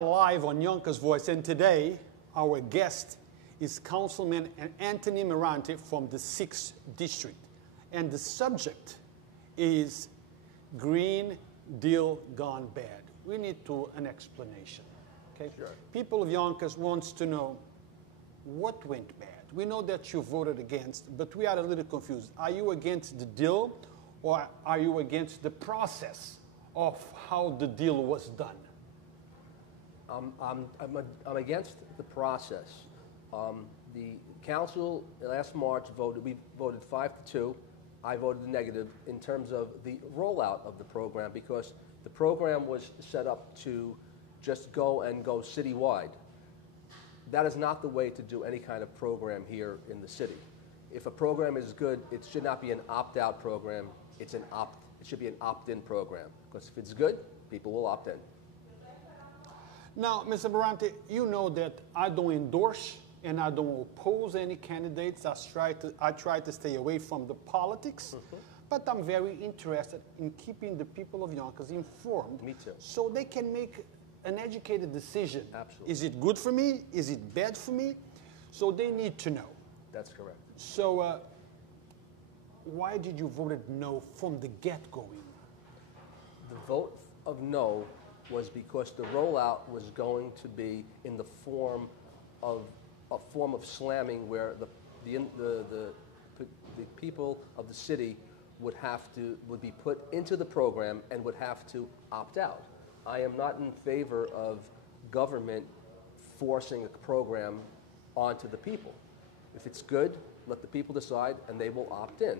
Live on Yonkers Voice, and today our guest is Councilman Anthony Merante from the 6th District, and the subject is Green Deal gone bad. We need an explanation. Okay? Sure. People of Yonkers wants to know what went bad. We know that you voted against, but we are a little confused. Are you against the deal, or are you against the process of how the deal was done? I'm against the process. The council last March we voted 5-2. I voted negative in terms of the rollout of the program because the program was set up to just go citywide. That is not the way to do any kind of program here in the city. If a program is good, it should not be an opt-out program. It should be an opt-in program, because if it's good, people will opt in. Now, Mr. Merante, you know that I don't endorse and I don't oppose any candidates. I try to stay away from the politics, but I'm very interested in keeping the people of Yonkers informed. Me too. So they can make an educated decision. Absolutely. Is it good for me? Is it bad for me? So they need to know. That's correct. So why did you vote no from the get-go? The vote of no was because the rollout was going to be in the form of slamming, where the people of the city would be put into the program and would have to opt out. I am not in favor of government forcing a program onto the people. If it's good, let the people decide and they will opt in.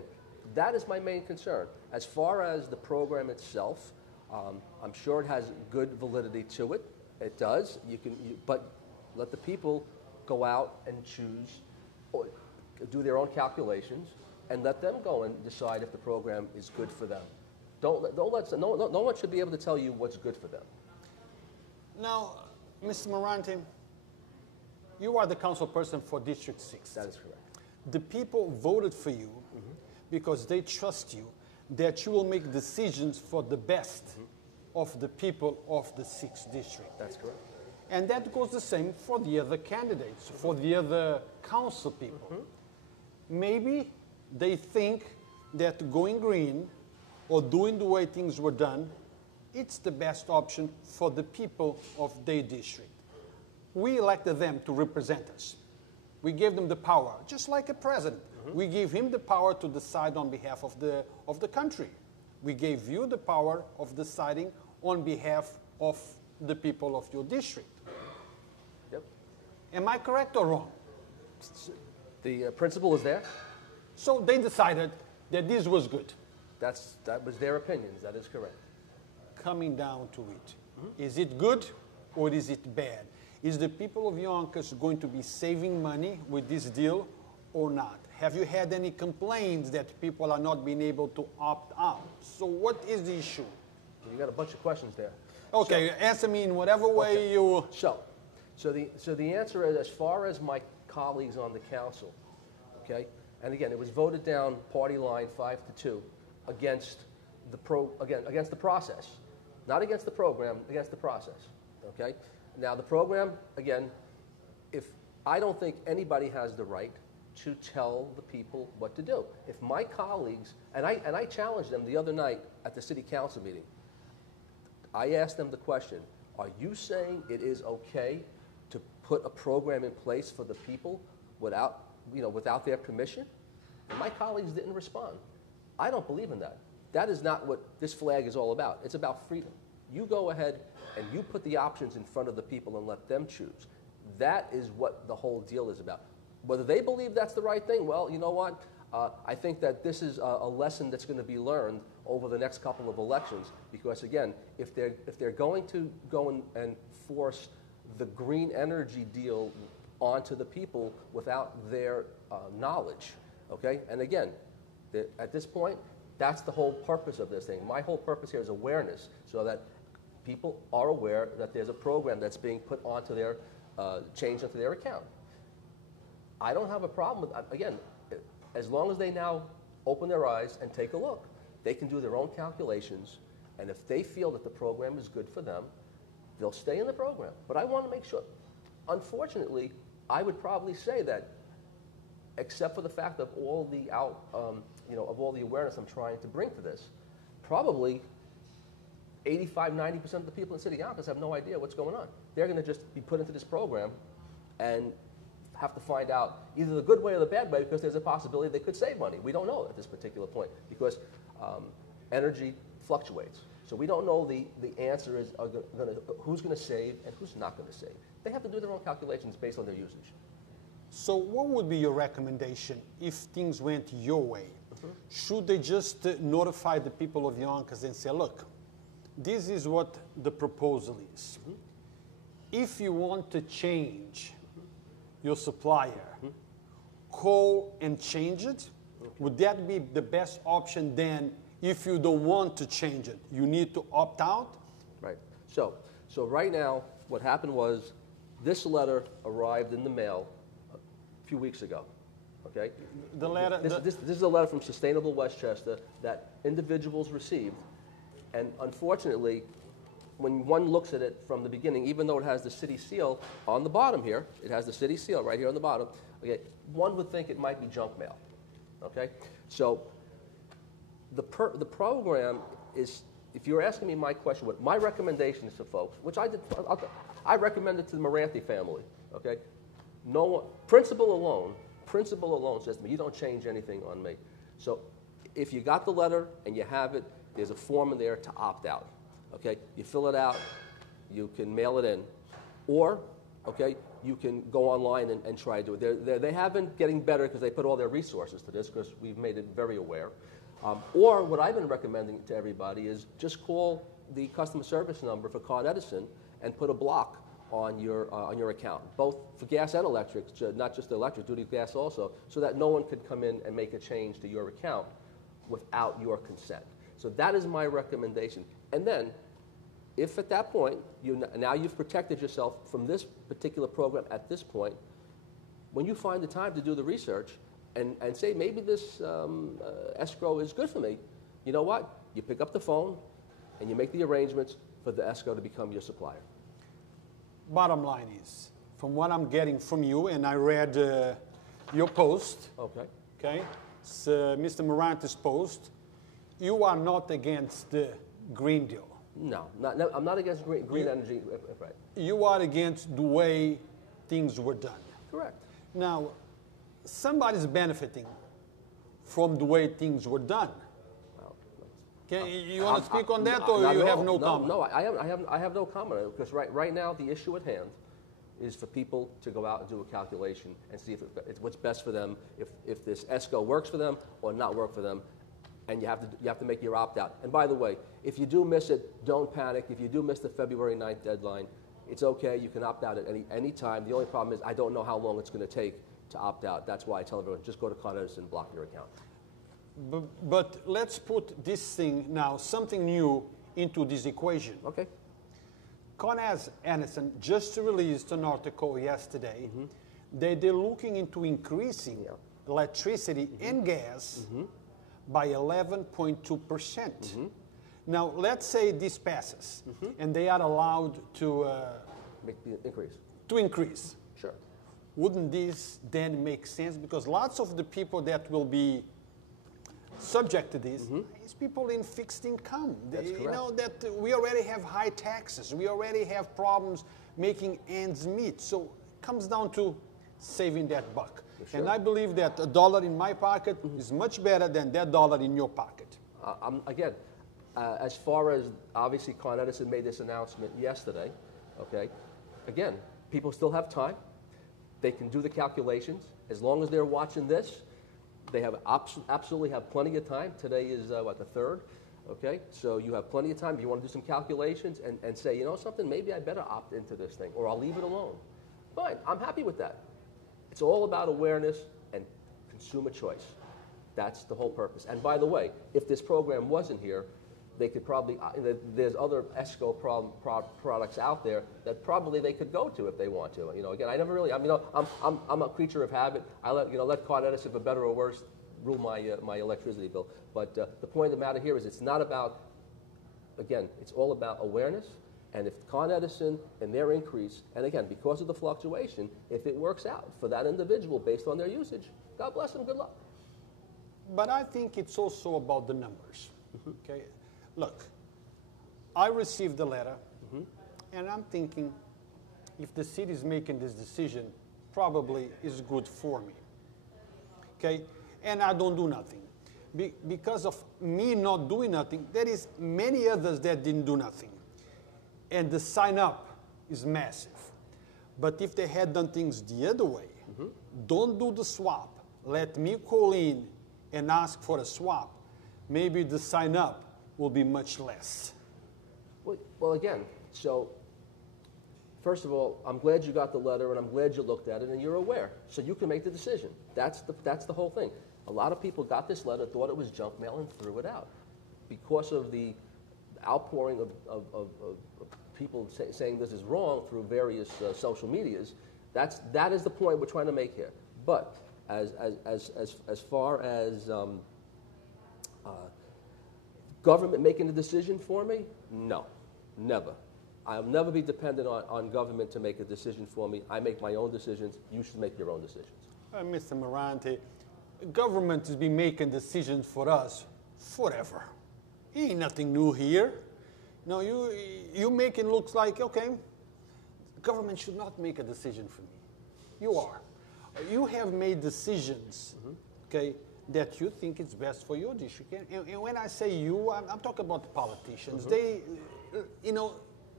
That is my main concern. As far as the program itself, I'm sure it has good validity to it. It does. But let the people go out and choose, or do their own calculations, and let them go and decide if the program is good for them. No one should be able to tell you what's good for them. Now, Mr. Merante, you are the council person for District 6. That is correct. The people voted for you because they trust you, that you will make decisions for the best of the people of the 6th District. That's correct. And that goes the same for the other candidates, for the other council people. Maybe they think that going green or doing the way things were done, it's the best option for the people of their district. We elected them to represent us. We gave them the power, just like a president. We gave him the power to decide on behalf of the country. We gave you the power of deciding on behalf of the people of your district. Yep. Am I correct or wrong? The principle is there. So they decided that this was good. That was their opinions. That is correct. Coming down to it, is it good or is it bad? Is the people of Yonkers going to be saving money with this deal or not? Have you had any complaints that people are not being able to opt out? So what is the issue? You got a bunch of questions there. Okay, answer me in whatever way you... So the answer is, as far as my colleagues on the council, okay, and again, it was voted down party line 5-2 against the process, not against the program, against the process, okay? Now the program, again, I don't think anybody has the right to tell the people what to do. If my colleagues, and I challenged them the other night at the city council meeting, I asked them the question, are you saying it is okay to put a program in place for the people without their permission? And my colleagues didn't respond. I don't believe in that. That is not what this flag is all about. It's about freedom. You go ahead and you put the options in front of the people and let them choose. That is what the whole deal is about. Whether they believe that's the right thing, well, you know what? I think that this is a lesson that's going to be learned over the next couple of elections, because again, if they're going to go and force the green energy deal onto the people without their knowledge, okay? And again, at this point, that's the whole purpose of this thing. My whole purpose here is awareness, so that people are aware that there's a program that's being put onto their, changed into their account. I don't have a problem with, again, as long as they now open their eyes and take a look. They can do their own calculations, and if they feel that the program is good for them, they'll stay in the program. But I want to make sure. Unfortunately, I would probably say that, except for the fact of all the of all the awareness I'm trying to bring to this, probably 85–90% of the people in the city of Yonkers have no idea what's going on. They're going to just be put into this program and have to find out either the good way or the bad way, because there's a possibility they could save money. We don't know at this particular point, because energy fluctuates. So we don't know the answer is who's going to save and who's not going to save. They have to do their own calculations based on their usage. So what would be your recommendation if things went your way? Should they just notify the people of Yonkers and say, look, this is what the proposal is. If you want to change your supplier, call and change it? Would that be the best option then? If you don't want to change it, you need to opt out? Right. So right now, what happened was this letter arrived in the mail a few weeks ago. Okay? The letter. This is a letter from Sustainable Westchester that individuals received, and unfortunately, when one looks at it from the beginning, even though it has the city seal on the bottom here, it has the city seal right here on the bottom. Okay, one would think it might be junk mail. Okay, so the program is. If you're asking me my question, what my recommendation is to folks, which I did, I recommended to the Merante family. Okay, no one, principle alone says to me, you don't change anything on me. So if you got the letter and you have it, there's a form in there to opt out. Okay, you fill it out, you can mail it in, or okay, you can go online and try to do it. They have been getting better because they put all their resources to this, because we've made it very aware. Or what I've been recommending to everybody is just call the customer service number for Con Edison and put a block on your account, both for gas and electric, not just the electric, duty gas also, so that no one could come in and make a change to your account without your consent. So that is my recommendation. And then, if at that point, now you've protected yourself from this particular program at this point, when you find the time to do the research and say, maybe this escrow is good for me, you know what? You pick up the phone and you make the arrangements for the escrow to become your supplier. Bottom line is, from what I'm getting from you, and I read your post, okay, it's Mr. Merante's post, you are not against the Green Deal. No, I'm not against green energy. Right. You are against the way things were done. Correct. Now, somebody's benefiting from the way things were done. You want to speak on that, or you have no comment? No, I have no comment, because right now the issue at hand is for people to go out and do a calculation and see if it's what's best for them, if this ESCO works for them or not work for them, and you have to make your opt-out. And by the way, if you do miss it, don't panic. If you do miss the February 9th deadline, it's okay. You can opt out at any time. The only problem is I don't know how long it's going to take to opt out. That's why I tell everyone, just go to Con Edison and block your account. But let's put this thing now, something new, into this equation. Okay. Con Edison just released an article yesterday that they're looking into increasing electricity and gas by 11.2%. Now, let's say this passes, and they are allowed to make the increase. To increase. Sure. Wouldn't this then make sense? Because lots of the people that will be subject to this is people in fixed income. You know that we already have high taxes. We already have problems making ends meet. So it comes down to saving that buck. Sure. And I believe that $1 in my pocket is much better than that $1 in your pocket. Again, as far as obviously Con Edison made this announcement yesterday, okay, again, people still have time. They can do the calculations. As long as they're watching this, they have absolutely have plenty of time. Today is, the 3rd? Okay, so you have plenty of time. If you want to do some calculations and say, you know something, maybe I better opt into this thing, or I'll leave it alone. Fine, I'm happy with that. It's all about awareness and consumer choice. That's the whole purpose. And by the way, if this program wasn't here, they could probably, there's other ESCO products out there that probably they could go to if they want to. You know, again, I never really, I'm a creature of habit. I let Con Edison, for better or worse, rule my electricity bill. But the point of the matter here is it's not about, again, it's all about awareness And if Con Edison and their increase, and again, because of the fluctuation, if it works out for that individual based on their usage, God bless them, good luck. But I think it's also about the numbers. Okay, look, I received the letter, and I'm thinking, if the city is making this decision, probably is good for me. Okay, and I don't do nothing. Because of me not doing nothing, there is many others that didn't do nothing. And the sign up is massive. But if they had done things the other way, don't do the swap. Let me call in and ask for a swap. Maybe the sign up will be much less. Well, again, so first of all, I'm glad you got the letter and I'm glad you looked at it and you're aware. So you can make the decision. That's the whole thing. A lot of people got this letter, thought it was junk mail, and threw it out. Because of the outpouring of people saying this is wrong through various social medias, that is the point we're trying to make here. But as far as government making a decision for me, no, never. I'll never be dependent on government to make a decision for me. I make my own decisions. You should make your own decisions. Mr. Merante, government has been making decisions for us forever. Ain't nothing new here. No, you make it look like, okay, government should not make a decision for me. You are. You have made decisions, okay, that you think it's best for your district. And when I say you, I'm talking about the politicians. They,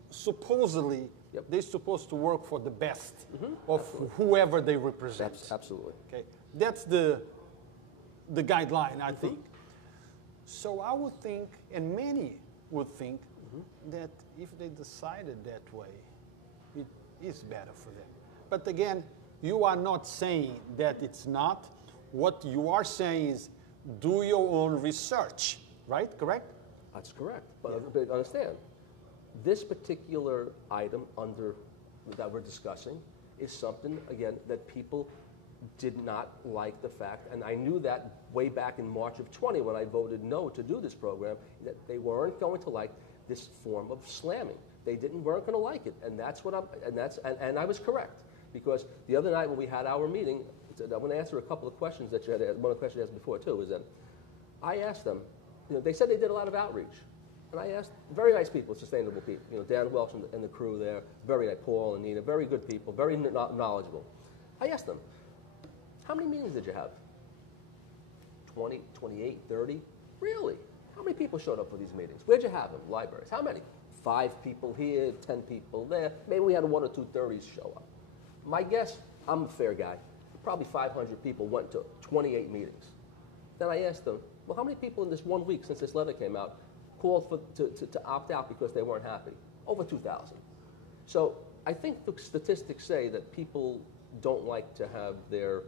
supposedly, they're supposed to work for the best of whoever they represent. Absolutely. Okay, that's the guideline, I think. So I would think, and many would think, that if they decided that way, it is better for them. But again, you are not saying that it's not. What you are saying is do your own research, right? Correct? That's correct. But understand, this particular item that we're discussing is something, again, that people did not like the fact, and I knew that way back in March of 20 when I voted no to do this program, that they weren't going to like this form of slamming. They weren't going to like it, and that's what and I was correct, because the other night when we had our meeting, I want to answer a couple of questions that you had. One of the questions you asked before too is that I asked them. They said they did a lot of outreach, and I asked very nice people, sustainable people. Dan Welch and the crew there, very nice. Paul and Nina, very good people, very knowledgeable. I asked them, how many meetings did you have? 20, 28, 30? Really? How many people showed up for these meetings? Where'd you have them? Libraries. How many? 5 people here, 10 people there. Maybe we had 1 or 2 30s show up. My guess, I'm a fair guy, probably 500 people went to 28 meetings. Then I asked them, well, how many people in this 1 week since this letter came out called to opt out because they weren't happy? Over 2,000. So I think the statistics say that people don't like to have their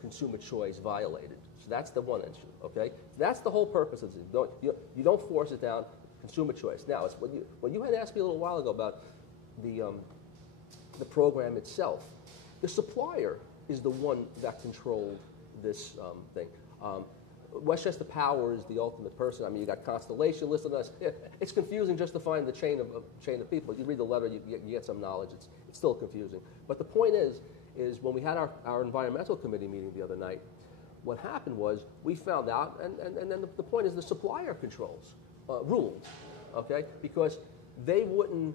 consumer choice violated. So that's the one issue, okay? That's the whole purpose of this. You don't force it down, consumer choice. Now, it's when you had asked me a little while ago about the program itself, the supplier is the one that controlled this thing. Westchester Power is the ultimate person. I mean, you got Constellation listed on us. It's confusing just to find the chain of people. You read the letter, you get some knowledge. It's still confusing. But the point is when we had our environmental committee meeting the other night, what happened was we found out, and then the point is the supplier controls, ruled, okay? Because they wouldn't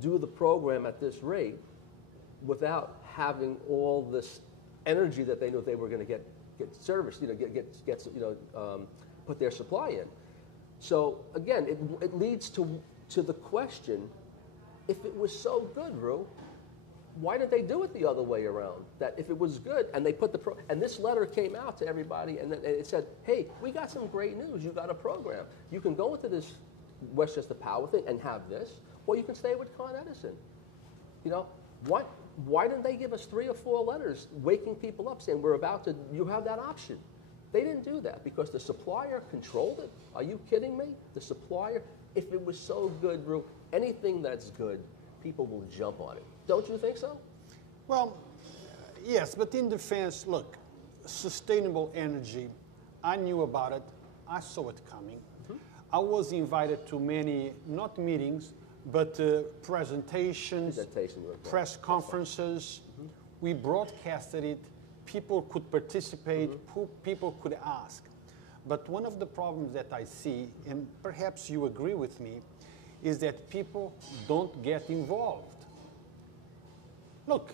do the program at this rate without having all this energy that they knew they were going to get service, put their supply in. So again, it leads to the question: if it was so good, Rue, why did they do it the other way around? That if it was good, and they put and this letter came out to everybody, and it said, "Hey, we got some great news. You got a program. You can go into this Westchester Power thing and have this, or you can stay with Con Edison." Why didn't they give us 3 or 4 letters waking people up saying you have that option? They didn't do that because the supplier controlled it. Are you kidding me? The supplier, if it was so good, Rue, anything that's good, people will jump on it. Don't you think so? Well, yes, but in defense, look, sustainable energy, I knew about it. I saw it coming. I was invited to many, not meetings, but presentations, press conferences, we broadcasted it, people could participate, people could ask. But one of the problems that I see, and perhaps you agree with me, is that people don't get involved. Look,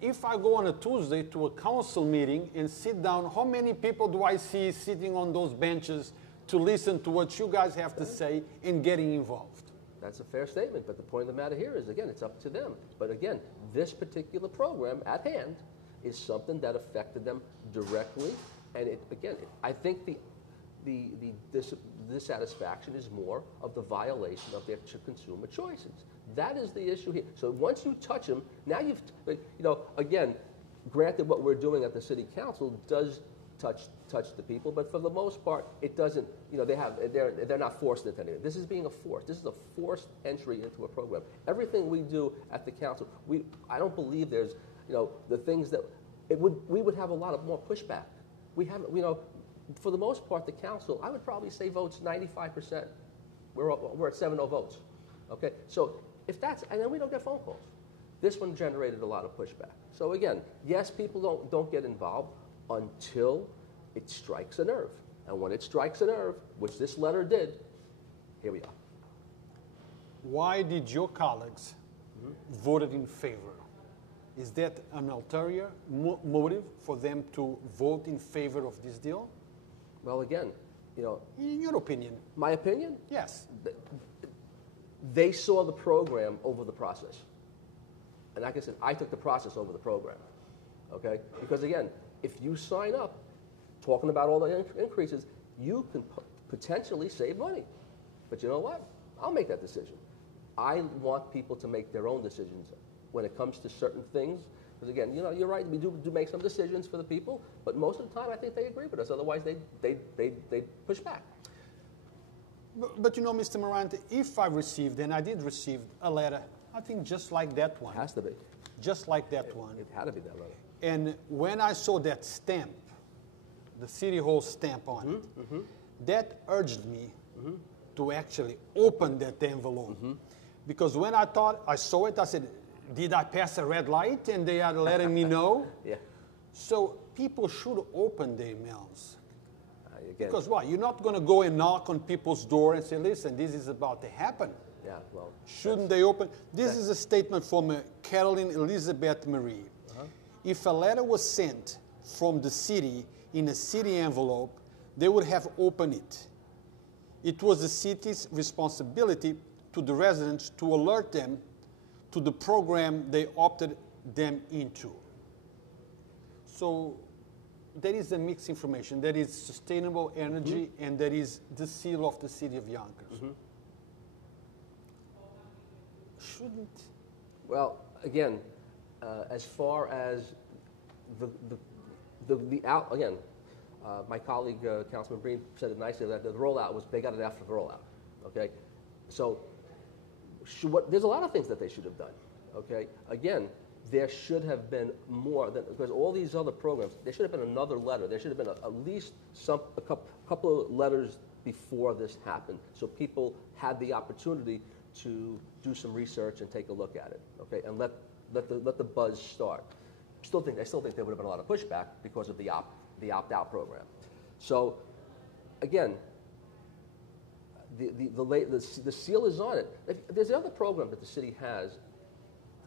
if I go on a Tuesday to a council meeting and sit down, how many people do I see sitting on those benches to listen to what you guys have to say and getting involved? That's a fair statement, but the point of the matter here is, again, it's up to them. But again, this particular program at hand is something that affected them directly, and I think the dissatisfaction is more of the violation of their consumer choices. That is the issue here. So once you touch them, now you've, again, granted what we're doing at the city council does touch the people, but for the most part, it doesn't, they're not forced into anything. This is being a force. This is a forced entry into a program. Everything we do at the council, I don't believe there's, the things that, we would have a lot of more pushback. We haven't, for the most part, the council, I would probably say votes 95%. We're at 7-0 votes. Okay, so if that's, and then we don't get phone calls. This one generated a lot of pushback. So again, yes, people don't get involved until it strikes a nerve. And when it strikes a nerve, which this letter did, here we are. Why did your colleagues voted in favor? Is that an ulterior motive for them to vote in favor of this deal? Well, again, in your opinion. My opinion? Yes. They saw the program over the process. And like I said, I took the process over the program. Okay? Because again, if you sign up talking about all the increases, you can potentially save money. But you know what? I'll make that decision. I want people to make their own decisions when it comes to certain things. Because again, you're right, we do make some decisions for the people, but most of the time I think they agree with us. Otherwise, they push back. But Mr. Merante, if I received, and I did receive a letter, I think just like that one. It has to be. Just like that one. It had to be that letter. And when I saw that stamp, the City Hall stamp on it, that urged me to actually open that envelope. Because when I saw it, I said, did I pass a red light? And they are letting me know. Yeah. So people should open their emails. Again, because what? You're not going to go and knock on people's door and say, listen, this is about to happen. Yeah, well. Shouldn't they open? This is a statement from Carolyn Elizabeth Marie. If a letter was sent from the city in a city envelope, they would have opened it. It was the city's responsibility to the residents to alert them to the program they opted them into. So there is a mixed information. There is sustainable energy and there is the seal of the city of Yonkers. Shouldn't? Well, again, as far as my colleague Councilman Breen said it nicely that the rollout was, they got it after the rollout. Okay, so there's a lot of things that they should have done. Okay, again, there should have been more because all these other programs. There should have been another letter. There should have been at least a couple of letters before this happened, so people had the opportunity to do some research and take a look at it. Okay, and let the buzz start. I still think there would have been a lot of pushback because of the opt-out program. So, again, the seal is on it. There's another program that the city has.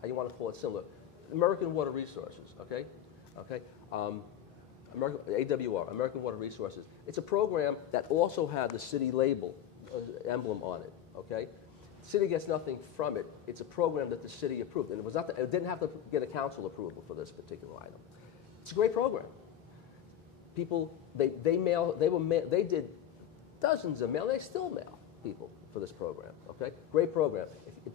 You want to call it similar, American Water Resources. Okay, AWR, American Water Resources. It's a program that also had the city label emblem on it. Okay. The city gets nothing from it. It's a program that the city approved, and it didn't have to get a council approval for this particular item. It's a great program. People, they did dozens of mail. They still mail people for this program. Okay, great program.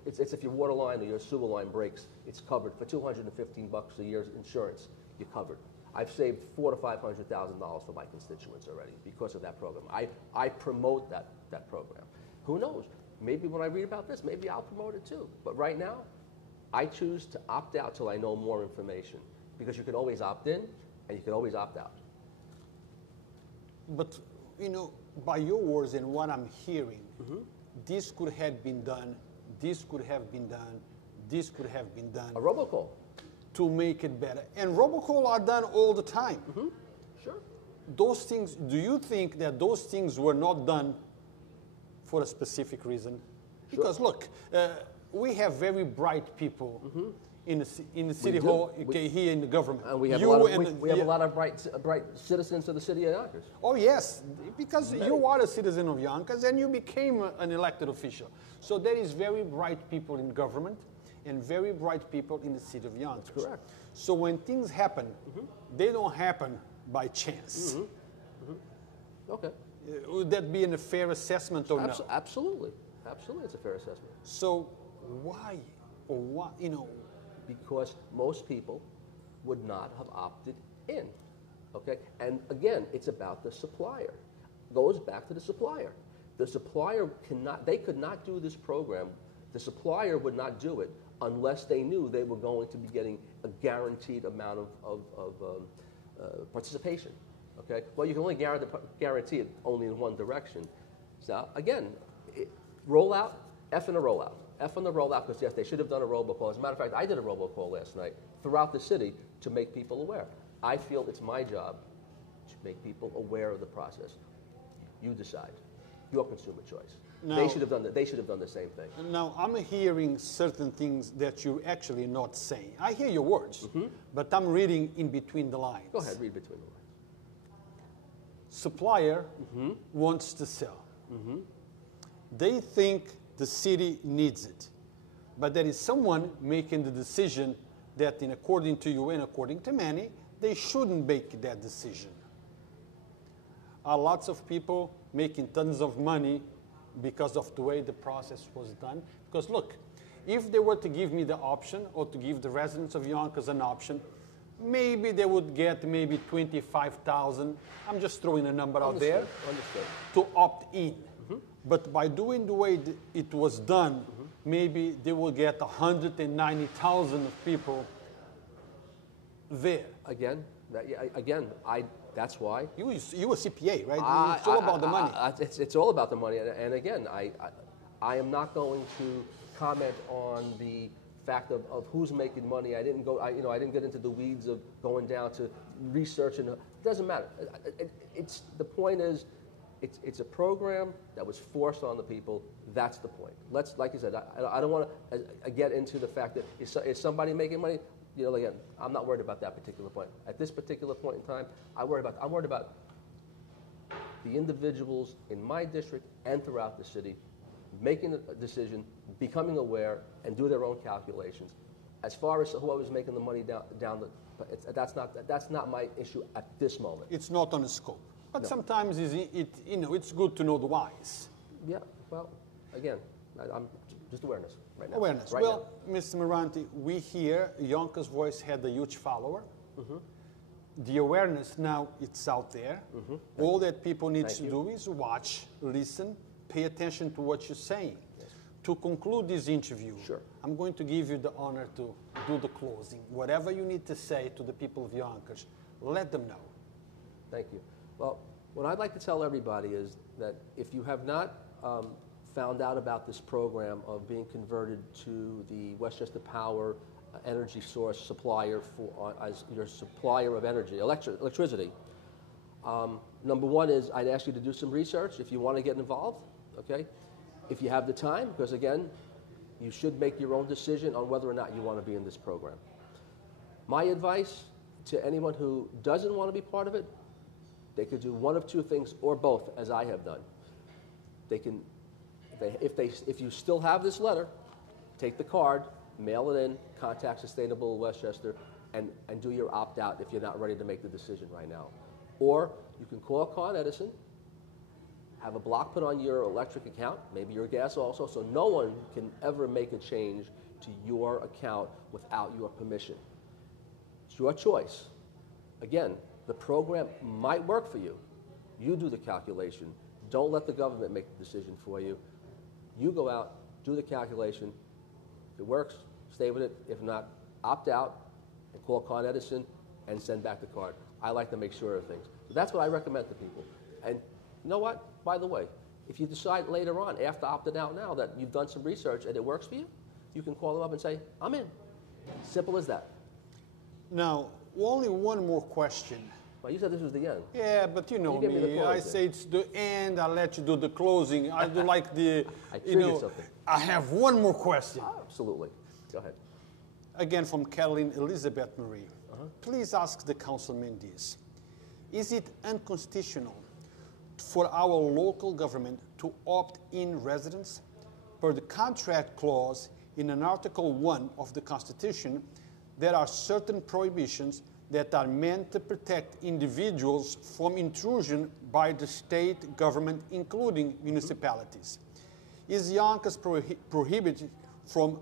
It's if your water line or your sewer line breaks, it's covered for $215 a year insurance. You're covered. I've saved $400,000 to $500,000 for my constituents already because of that program. I promote that program. Who knows? Maybe when I read about this, maybe I'll promote it too. But right now, I choose to opt out till I know more information because you can always opt in and you can always opt out. But, by your words and what I'm hearing, this could have been done this could have been done, this could have been done A robocall. to make it better. And robocall are done all the time. Sure. Those things, do you think that those things were not done for a specific reason? Because look, we have very bright people in the city hall, here in the government. And we have, You a lot of, and- we have a lot of bright citizens of the city of Yonkers. Oh yes, because you are a citizen of Yonkers and you became an elected official. So there is very bright people in government and very bright people in the city of Yonkers. That's correct. So when things happen, they don't happen by chance. Okay. Would that be a fair assessment or no? Absolutely. Absolutely, it's a fair assessment. So why, or what, Because most people would not have opted in. Okay? And again, it's about the supplier. Goes back to the supplier. The supplier they could not do this program. The supplier would not do it unless they knew they were going to be getting a guaranteed amount of participation. Okay? Well, you can only guarantee it only in one direction. So again, rollout, F in a rollout. F on the rollout, because yes, they should have done a robocall. As a matter of fact, I did a robocall last night throughout the city to make people aware. I feel it's my job to make people aware of the process. You decide. Your consumer choice. Now, they should have done the same thing. Now, I'm hearing certain things that you're actually not saying. I hear your words, but I'm reading in between the lines. Go ahead, read between the lines. Supplier wants to sell. They think the city needs it. But there is someone making the decision that, according to you and according to many, they shouldn't make that decision. Are lots of people making tons of money because of the way the process was done? Because look, if they were to give me the option, or to give the residents of Yonkers an option, maybe they would get maybe 25,000. I'm just throwing a number out there. Understood. To opt in. But by doing the way it was done, maybe they will get 190,000 people there. That's why. You a CPA, right? It's all about the money. It's all about the money. And again, I am not going to comment on the fact of who's making money. I didn't get into the weeds of going down to research, and it doesn't matter. The point is, it's a program that was forced on the people. That's the point. Like you said, I don't want to get into the fact that is somebody making money. Again, I'm not worried about that particular point. At this particular point in time, I'm worried about the individuals in my district and throughout the city making a decision, becoming aware, and do their own calculations. As far as whoever's making the money that's not my issue at this moment. It's not on the scope. But No. sometimes it's good to know the whys. Yeah. Well, again, I'm just awareness right now. Awareness. Right Well, Mr. Merante, we here, Yonkers Voice had a huge follower. The awareness now, it's out there. All that people need to do is watch, listen, pay attention to what you're saying. Yes. To conclude this interview, Sure. I'm going to give you the honor to do the closing. Whatever you need to say to the people of Yonkers, let them know. Thank you. Well, what I'd like to tell everybody is that if you have not found out about this program of being converted to the Westchester Power energy source supplier as your supplier of energy, electricity, number one is I'd ask you to do some research if you want to get involved, okay? If you have the time, because again, you should make your own decision on whether or not you want to be in this program. My advice to anyone who doesn't want to be part of it, they could do one of two things or both, as I have done. If you still have this letter, take the card, mail it in, contact Sustainable Westchester, and do your opt-out if you're not ready to make the decision right now. Or you can call Con Edison, have a block put on your electric account, maybe your gas also, so no one can ever make a change to your account without your permission. It's your choice. Again, the program might work for you. You do the calculation. Don't let the government make the decision for you. You go out, do the calculation. If it works, stay with it. If not, opt out and call Con Edison and send back the card. I like to make sure of things. So that's what I recommend to people. And you know what? By the way, If you decide later on, after opting out now, that you've done some research and it works for you, you can call them up and say, I'm in. Simple as that. Now, only one more question. Well, you said this was the end. Yeah, but you know You give me the me. close I then. say it's the end. I let you do the closing. I do like the, I you triggered know. something. I have one more question. Absolutely. Go ahead. Again, from Caroline Elizabeth Marie. Please ask the councilman this. Is it unconstitutional for our local government to opt in residents per the contract clause in an Article 1 of the Constitution? There are certain prohibitions that are meant to protect individuals from intrusion by the state government, including municipalities. Is Yonkers prohibited from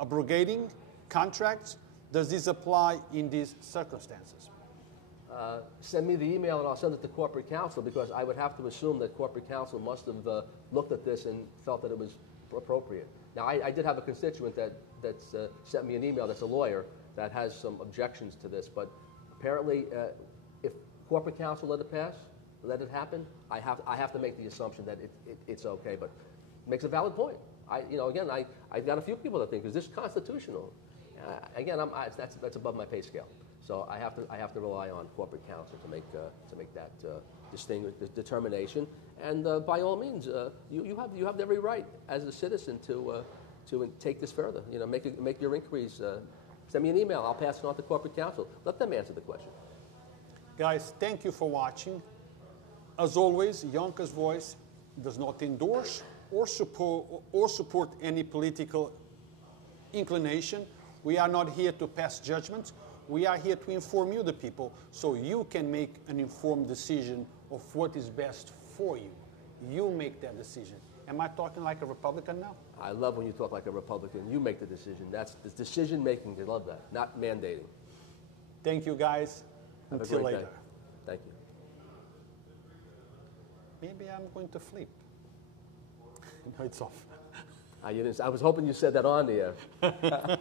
abrogating contracts? Does this apply in these circumstances? Send me the email and I'll send it to corporate counsel, because I would have to assume that corporate counsel must have looked at this and felt that it was appropriate. Now, I did have a constituent that's sent me an email that's a lawyer that has some objections to this, but apparently if corporate counsel let it pass, let it happen, I have to make the assumption that it's okay, but it makes a valid point. I've got a few people that think, is this constitutional? That's above my pay scale. So I have to rely on corporate counsel to make that determination. And by all means, you have every right as a citizen to take this further. You know, make your inquiries. Send me an email. I'll pass it on to corporate counsel. Let them answer the question. Guys, thank you for watching. As always, Yonkers Voice does not endorse or support any political inclination. We are not here to pass judgments. We are here to inform you, the people, so you can make an informed decision of what is best for you. You make that decision. Am I talking like a Republican now? I love when you talk like a Republican. You make the decision. That's the decision making. I love that. Not mandating. Thank you, guys. Have Until a great later. day. Thank you. Maybe I'm going to flip. No, it's off. I was hoping you said that on the air.